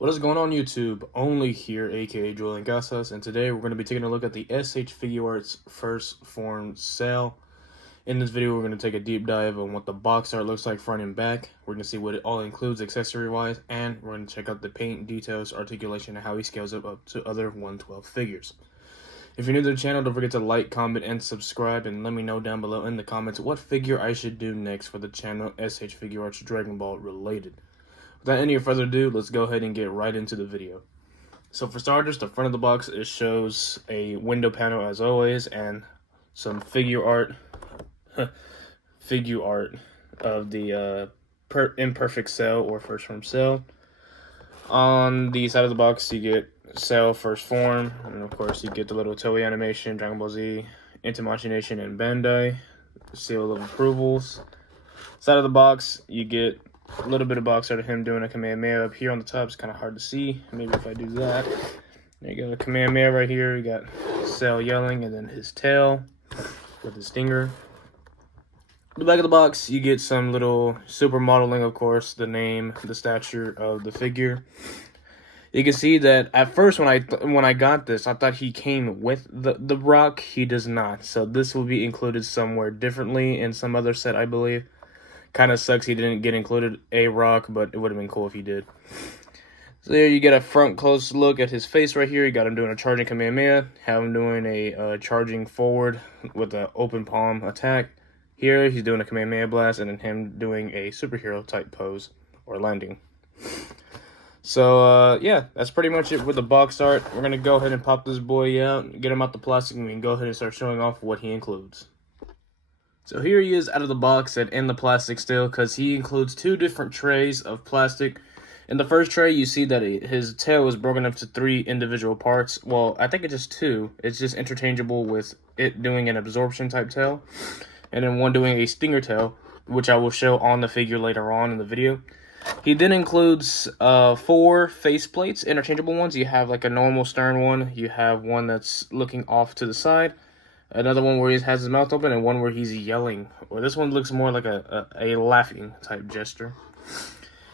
What is going on YouTube? Only here, aka Julian Gasas, and today we're going to be taking a look at the SH Figuarts first form sale. In this video, we're going to take a deep dive on what the box art looks like front and back. We're going to see what it all includes accessory-wise, and we're going to check out the paint, details, articulation, and how he scales up to other 1/12 figures. If you're new to the channel, don't forget to like, comment, and subscribe, and let me know down below in the comments what figure I should do next for the channel SH Figuarts Dragon Ball related. Without any further ado, let's go ahead and get right into the video. So for starters, the front of the box, it shows a window panel as always, and some figure art of the imperfect cell or first form cell. On the side of the box, you get cell first form, and of course you get the little Toei animation, Dragon Ball Z, Intimation, and Bandai seal of approvals. Side of the box, you get a little bit of box art of him doing a Kamehameha up here on the top. It's kind of hard to see. Maybe if I do that. There you go, Kamehameha right here. You got Cell yelling, and then his tail with the stinger. The back of the box, you get some little super modeling, of course, the name, the stature of the figure. You can see that at first when I got this, I thought he came with the rock. He does not. So this will be included somewhere differently in some other set, I believe. Kind of sucks he didn't get included a rock, but it would have been cool if he did. So there you get a front close look at his face right here. You got him doing a charging Kamehameha, have him doing a charging forward with an open palm attack. Here he's doing a Kamehameha blast, and then him doing a superhero type pose or landing. So yeah, that's pretty much it with the box art. We're gonna go ahead and pop this boy out, get him out the plastic, and we can go ahead and start showing off what he includes. So here he is out of the box and in the plastic still, because he includes two different trays of plastic. In the first tray, you see that his tail is broken up to 3 individual parts. Well, I think it's just 2. It's just interchangeable with it doing an absorption type tail. And then one doing a stinger tail, which I will show on the figure later on in the video. He then includes 4 face plates, interchangeable ones. You have like a normal stern one. You have one that's looking off to the side. Another one where he has his mouth open, and one where he's yelling. Or this one looks more like a laughing type gesture.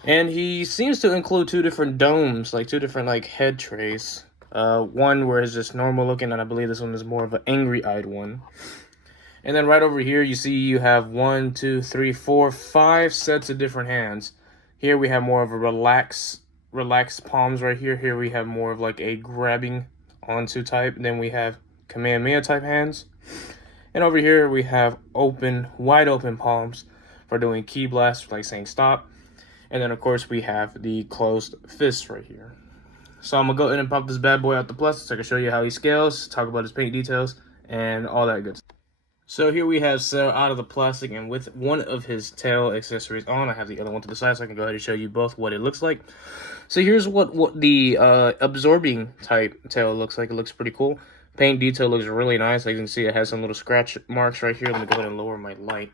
And he seems to include 2 different domes, like 2 different like head trays. One where it's just normal looking, and I believe this one is more of an angry-eyed one. And then right over here, you see you have 1, 2, 3, 4, 5 sets of different hands. Here we have more of a relaxed palms right here. Here we have more of like a grabbing onto type. Then we have Kamehameha type hands, and over here we have wide open palms for doing ki blasts, like saying stop. And then of course we have the closed fists right here. So I'm gonna go ahead and pop this bad boy out the plastic so I can show you how he scales, talk about his paint details, and all that good stuff. So here we have Cell out of the plastic, and with one of his tail accessories on. I have the other one to the side so I can go ahead and show you both what it looks like. So here's what the absorbing type tail looks like. It looks pretty cool. Paint detail looks really nice. Like you can see, it has some little scratch marks right here. Let me go ahead and lower my light.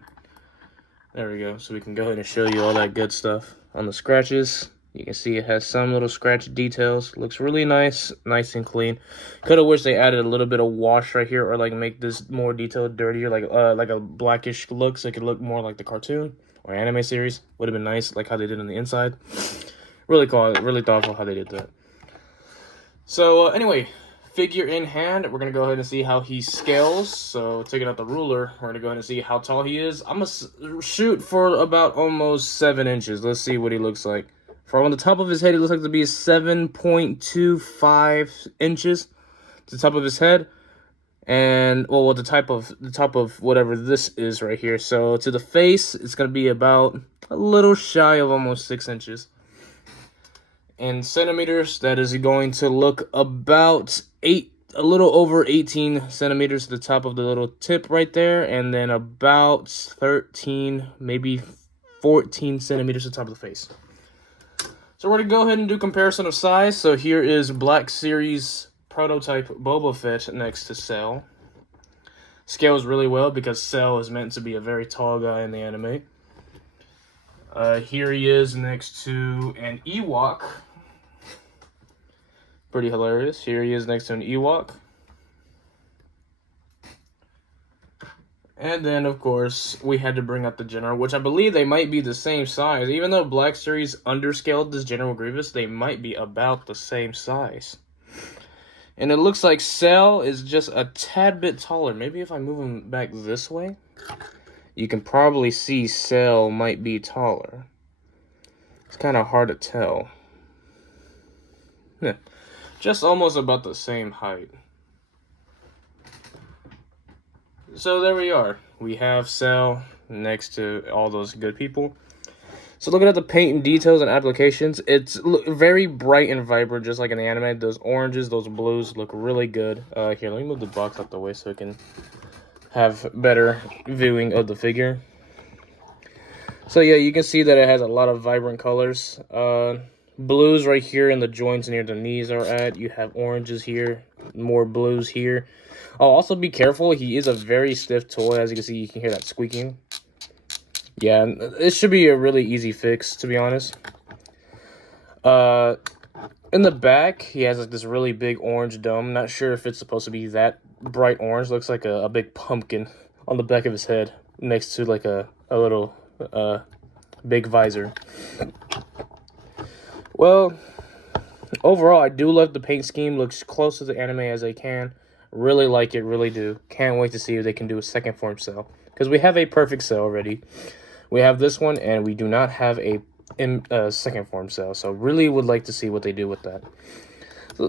There we go. So we can go ahead and show you all that good stuff. On the scratches, you can see it has some little scratch details. Looks really nice and clean. Could have wished they added a little bit of wash right here, or like make this more detailed, dirtier, like a blackish look, so it could look more like the cartoon or anime series. Would have been nice, like how they did on the inside. Really cool. Really thoughtful how they did that. So anyway, figure in hand, we're going to go ahead and see how he scales. So taking out the ruler, we're going to go ahead and see how tall he is. I'm going to shoot for about almost 7 inches. Let's see what he looks like. For on the top of his head, he looks like to be 7.25 inches to the top of his head. And, well, the top of whatever this is right here. So to the face, it's going to be about a little shy of almost 6 inches. In centimeters, that is going to look about a little over 18 centimeters to the top of the little tip right there, and then about 13, maybe 14 centimeters to the top of the face. So we're going to go ahead and do comparison of size. So here is Black Series prototype Boba Fett next to Cell. Scales really well because Cell is meant to be a very tall guy in the anime. Here he is next to an Ewok. Pretty hilarious. Here he is next to an Ewok. And then, of course, we had to bring up the General, which I believe they might be the same size. Even though Black Series underscaled this General Grievous, they might be about the same size. And it looks like Cell is just a tad bit taller. Maybe if I move him back this way, you can probably see Cell might be taller. It's kind of hard to tell. Yeah, just almost about the same height. So there we are. We have Cell next to all those good people. So looking at the paint and details and applications, it's very bright and vibrant, just like in the anime. Those oranges, those blues look really good. Here, let me move the box out the way so I can have better viewing of the figure. So yeah, you can see that it has a lot of vibrant colors. Blues right here in the joints near the knees are at. You have oranges here, more blues here. Oh, also be careful. He is a very stiff toy. As you can see, you can hear that squeaking. Yeah, it should be a really easy fix, to be honest. In the back, he has like this really big orange dome. Not sure if it's supposed to be that bright orange. Looks like a big pumpkin on the back of his head next to like a little big visor. Well, overall, I do love the paint scheme. Looks close to the anime as they can. Really like it, really do. Can't wait to see if they can do a second form Cell. Because we have a perfect Cell already. We have this one, and we do not have a second form Cell. So really would like to see what they do with that.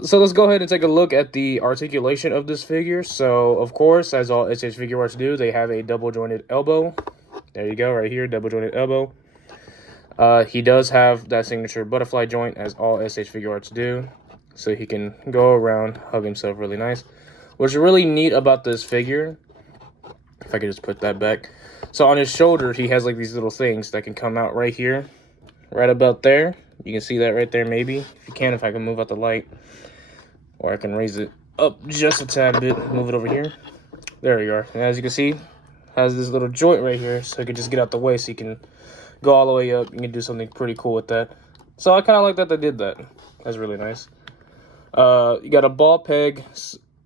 So let's go ahead and take a look at the articulation of this figure. So, of course, as all SH Figuarts do, they have a double jointed elbow. There you go, right here, double jointed elbow. He does have that signature butterfly joint, as all SH Figuarts do. So he can go around, hug himself really nice. What's really neat about this figure, if I could just put that back. So on his shoulder, he has like these little things that can come out right here, right about there. You can see that right there, maybe. If you can, if I can move out the light. Or I can raise it up just a tad bit, move it over here. There you are. And as you can see, has this little joint right here, so it can just get out the way so you can go all the way up. You can do something pretty cool with that. So I kind of like that they did that. That's really nice. You got a ball peg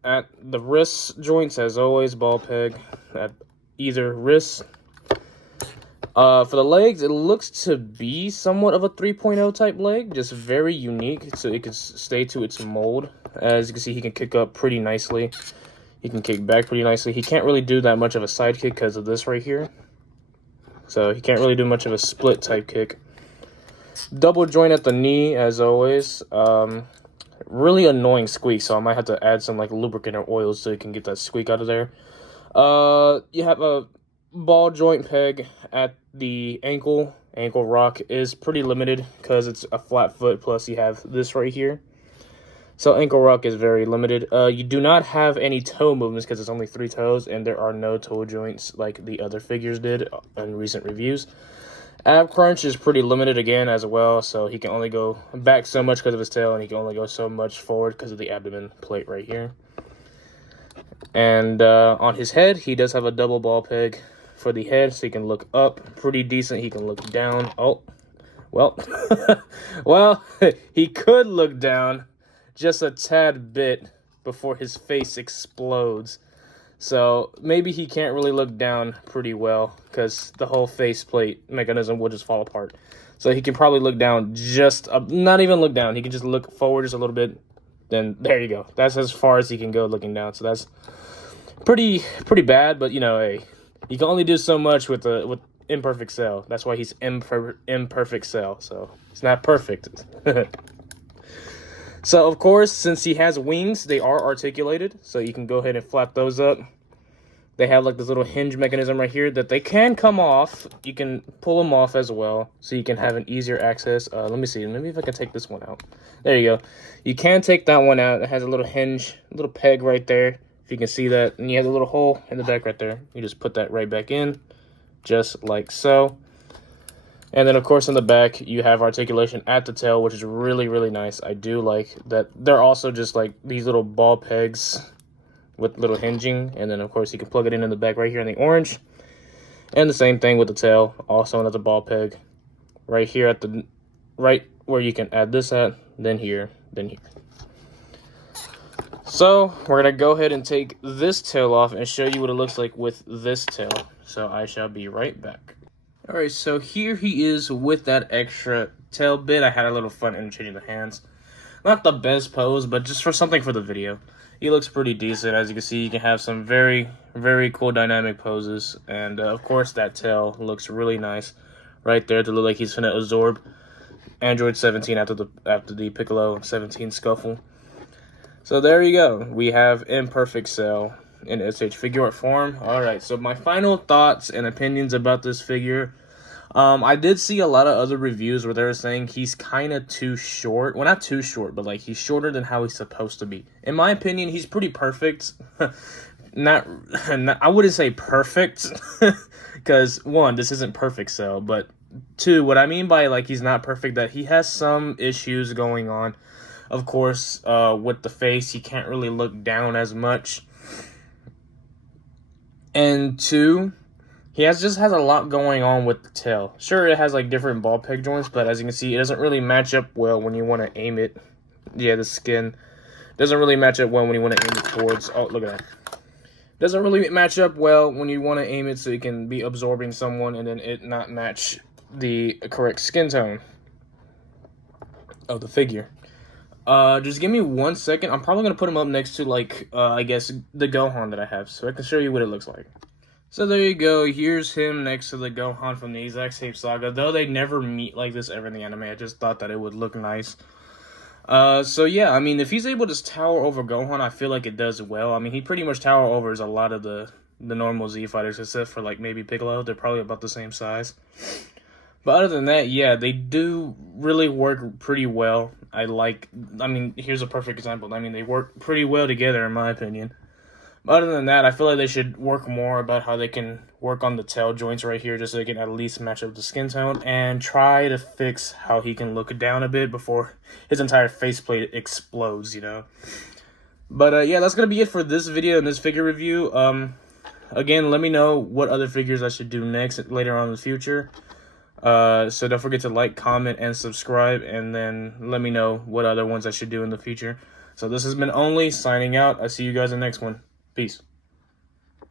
at the wrist joints, as always, ball peg at either wrist. For the legs, it looks to be somewhat of a 3.0 type leg, just very unique, so it can stay to its mold. As you can see, he can kick up pretty nicely. He can kick back pretty nicely. He can't really do that much of a side kick because of this right here. So he can't really do much of a split type kick. Double joint at the knee, as always. Really annoying squeak, so I might have to add some like lubricant or oils so you can get that squeak out of there. You have a ball joint peg at the ankle. Ankle rock is pretty limited because it's a flat foot, plus you have this right here. So ankle rock is very limited. You do not have any toe movements because it's only 3 toes, and there are no toe joints like the other figures did in recent reviews. Ab crunch is pretty limited again as well, so he can only go back so much because of his tail, and he can only go so much forward because of the abdomen plate right here. And on his head, he does have a double ball peg for the head, so he can look up pretty decent. He can look down. Oh, well, well, he could look down just a tad bit before his face explodes. So maybe he can't really look down pretty well because the whole faceplate mechanism will just fall apart. So he can probably look down just, not even look down. He can just look forward just a little bit. Then there you go. That's as far as he can go looking down. So that's pretty bad. But you know, hey, you can only do so much with imperfect Cell. That's why he's imperfect Cell. So it's not perfect. So, of course, since he has wings, they are articulated. So you can go ahead and flap those up. They have like this little hinge mechanism right here that they can come off. You can pull them off as well, so you can have an easier access. Let me see. Maybe if I can take this one out. There you go. You can take that one out. It has a little hinge, a little peg right there. If you can see that. And you have a little hole in the back right there. You just put that right back in, just like so. And then, of course, in the back, you have articulation at the tail, which is really, really nice. I do like that. They're also just like these little ball pegs with little hinging. And then, of course, you can plug it in the back right here in the orange. And the same thing with the tail. Also another ball peg right here at the right where you can add this at. Then here, then here. So we're gonna go ahead and take this tail off and show you what it looks like with this tail. So I shall be right back. Alright, so here he is with that extra tail bit. I had a little fun interchanging the hands. Not the best pose, but just for something for the video. He looks pretty decent. As you can see, you can have some very, very cool dynamic poses. And of course, that tail looks really nice right there to look like he's gonna absorb Android 17 after the Piccolo 17 scuffle. So there you go. We have Imperfect Cell in SH Figuart form. Alright, so my final thoughts and opinions about this figure. I did see a lot of other reviews where they were saying he's kind of too short. Well, not too short, but like he's shorter than how he's supposed to be. In my opinion, he's pretty perfect. not, I wouldn't say perfect, because one, this isn't Perfect Cell, but two, what I mean by like he's not perfect, that he has some issues going on. Of course, with the face, he can't really look down as much. And two, he just has a lot going on with the tail. Sure, it has like different ball peg joints, but as you can see, it doesn't really match up well when you want to aim it. Yeah, the skin doesn't really match up well when you want to aim it towards. Oh, look at that. Doesn't really match up well when you want to aim it so you can be absorbing someone and then it not match the correct skin tone of the figure. Just give me 1 second. I'm probably going to put him up next to, like, I guess, the Gohan that I have, so I can show you what it looks like. So there you go. Here's him next to the Gohan from the exact same saga. Though they never meet like this ever in the anime, I just thought that it would look nice. So yeah, I mean, if he's able to tower over Gohan, I feel like it does well. I mean, he pretty much tower overs a lot of the normal Z fighters, except for, like, maybe Piccolo. They're probably about the same size. But other than that, yeah, they do really work pretty well. I mean, here's a perfect example. I mean, they work pretty well together, in my opinion. But other than that, I feel like they should work more about how they can work on the tail joints right here, just so they can at least match up the skin tone, and try to fix how he can look down a bit before his entire faceplate explodes, you know? But yeah, that's going to be it for this video and this figure review. Again, let me know what other figures I should do next later on in the future. So don't forget to like, comment, and subscribe, and then let me know what other ones I should do in the future. So this has been Only, signing out. I see you guys in the next one. Peace.